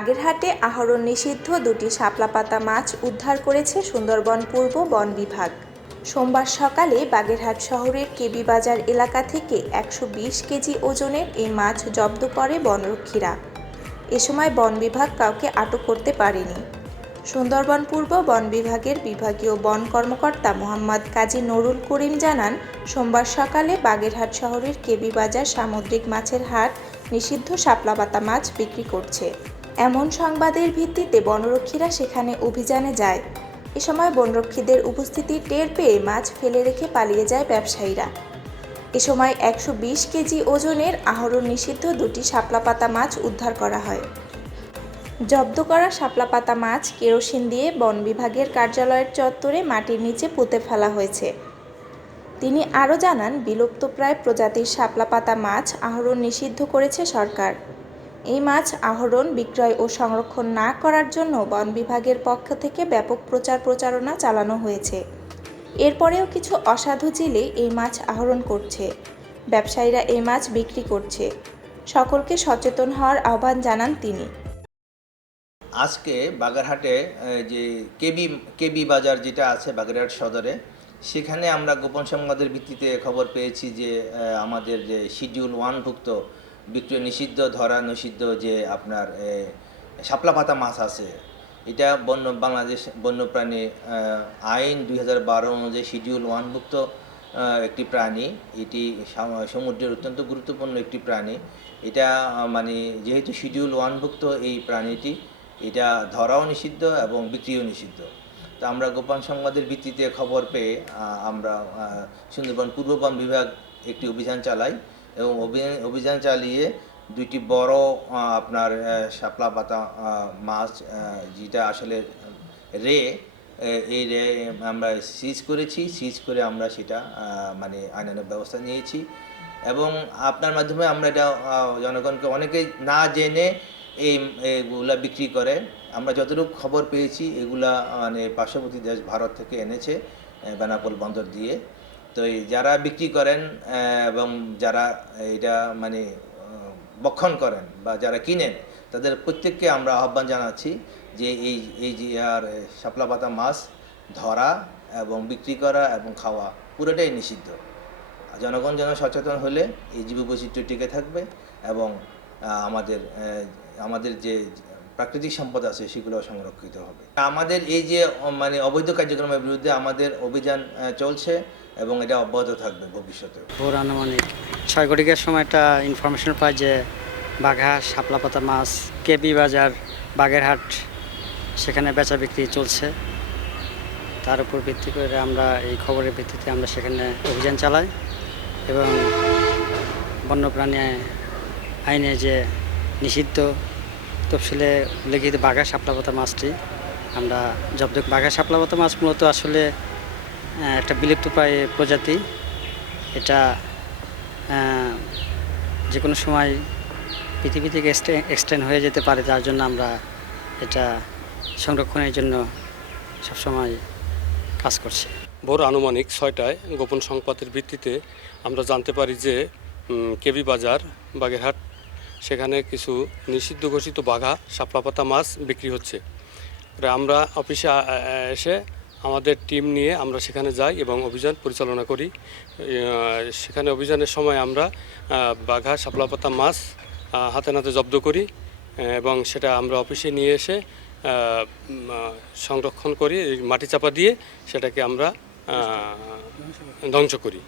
বাগেরহাটে আহরণ নিষিদ্ধ দুটি শাপলা পাতা মাছ উদ্ধার করেছে সুন্দরবন পূর্ব বন বিভাগ। সোমবার সকালে বাগেরহাট শহরের কেবি বাজার এলাকা থেকে একশো বিশ কেজি ওজনের এই মাছ জব্দ করে বনরক্ষীরা। এ সময় বন বিভাগ কাউকে আটক করতে পারেনি। সুন্দরবন পূর্ব বন বিভাগের বিভাগীয় বন কর্মকর্তা মোহাম্মদ কাজী নুরুল করিম জানান, সোমবার সকালে বাগেরহাট শহরের কেবি বাজার সামুদ্রিক মাছের হাট নিষিদ্ধ শাপলা পাতা মাছ বিক্রি করছে। এমন সংবাদের ভিত্তিতে বনরক্ষীরা সেখানে অভিযানে যায়। এ সময় বনরক্ষীদের উপস্থিতি টের পেয়ে মাছ ফেলে রেখে পালিয়ে যায় ব্যবসায়ীরা। এ সময় একশো বিশ কেজি ওজনের আহরণ নিষিদ্ধ দুটি শাপলা পাতা মাছ উদ্ধার করা হয়। জব্দ করা শাপলা পাতা মাছ কেরোসিন দিয়ে বন বিভাগের কার্যালয়ের চত্বরে মাটির নিচে পুঁতে ফেলা হয়েছে। তিনি আরও জানান বিলুপ্তপ্রায় প্রজাতির শাপলা পাতা মাছ আহরণ নিষিদ্ধ করেছে সরকার। এই মাছ আহরণ, বিক্রয় ও সংরক্ষণ না করার জন্য বন বিভাগের পক্ষ থেকে ব্যাপক প্রচার প্রচারণা চালানো হয়েছে। এরপরেও কিছু অসাধু জেলে এই মাছ আহরণ করছে। ব্যবসায়ীরা এই মাছ বিক্রি করছে। সকলকে সচেতন হওয়ার আহ্বান জানান তিনি। আজকে বাগেরহাটে যে কেবি কেবি বাজার যেটা আছে বাগেরহাট সদরে, সেখানে আমরা গোপন সংবাদের ভিত্তিতে খবর পেয়েছি যে আমাদের যে শিডিউল ওয়ানভুক্ত বিক্রয় নিষিদ্ধ, ধরা নিষিদ্ধ যে আপনার শাপলা পাতা মাছ আছে, এটা বন্য, বাংলাদেশ বন্যপ্রাণী আইন দুই হাজার বারো অনুযায়ী শিডিউল ওয়ানভুক্ত একটি প্রাণী। এটি সমুদ্রের অত্যন্ত গুরুত্বপূর্ণ একটি প্রাণী। এটা মানে যেহেতু শিডিউল ওয়ানভুক্ত এই প্রাণীটি, এটা ধরাও নিষিদ্ধ এবং বিক্রিও নিষিদ্ধ। তো আমরা গোপন সংবাদের ভিত্তিতে খবর পেয়ে আমরা সুন্দরবন পূর্ব বন বিভাগ একটি অভিযান চালাই। এবং অভিযান চালিয়ে দুইটি বড় আপনার শাপলা পাতা মাছ যেটা আসলে রে এই রে আমরা সিজ করেছি সিজ করে আমরা সেটা মানে আইনানুগ ব্যবস্থা নিয়েছি। এবং আপনার মাধ্যমে আমরা এটা জনগণকে অনেকে না জেনে এই, এগুলা বিক্রি করে। আমরা যতটুকু খবর পেয়েছি, এগুলা মানে পার্শ্ববর্তী দেশ ভারত থেকে এনেছে বেনাপোল বন্দর দিয়ে। তো যারা বিক্রি করেন এবং যারা এটা মানে বক্ষণ করেন বা যারা কিনেন, তাদের প্রত্যেককে আমরা আহ্বান জানাচ্ছি যে এই এই যে আর শাপলা পাতা মাছ ধরা এবং বিক্রি করা এবং খাওয়া পুরোটাই নিষিদ্ধ। জনগণ যেন সচেতন হলে এই জীববৈচিত্র্য টিকে থাকবে এবং আমাদের আমাদের যে প্রাকৃতিক সম্পদ আছে, সেগুলো সংরক্ষিত হবে। আমাদের এই যে মানে অবৈধ কার্যক্রমের বিরুদ্ধে আমাদের অভিযান চলছে এবং এটা অব্যাহত থাকবে ভবিষ্যতে ভোর আনুমানিক ছয় ঘটিকার সময় একটা ইনফরমেশন পাই যে, বাঘা শাপলা পাতা মাছ, কেবি বাজার, বাগেরহাট, সেখানে বেচা বিক্রি চলছে। তার উপর ভিত্তি করে আমরা এই খবরের ভিত্তিতে আমরা সেখানে অভিযান চালাই এবং বন্যপ্রাণী আইনে যে নিষিদ্ধ তফসিলে লিখিত বাঘা শাপলা পাতা মাছটি আমরা জব্দ বাঘা শাপলা পাতা মাছ মূলত আসলে একটা বিলুপ্তপ্রায় প্রজাতি। এটা যে কোনো সময় পৃথিবী থেকে এক্সটেন্ড হয়ে যেতে পারে যার জন্য আমরা এটা সংরক্ষণের জন্য সবসময় কাজ করছি। ভোর আনুমানিক ছয়টায় গোপন সংবাদের ভিত্তিতে আমরা জানতে পারি যে কেবি বাজার, বাগেরহাট সেখানে কিছু নিষিদ্ধ ঘোষিত বাঘা, শাপলাপাতা মাছ বিক্রি হচ্ছে। আমরা অফিসে এসে আমাদের টিম নিয়ে আমরা সেখানে যাই এবং অভিযান পরিচালনা করি। সেখানে অভিযানের সময় আমরা বাঘা, শাপলাপাতা মাছ হাতে নাতে জব্দ করি এবং সেটা আমরা অফিসে নিয়ে এসে সংরক্ষণ করি মাটি চাপা দিয়ে সেটাকে আমরা ধ্বংস করি।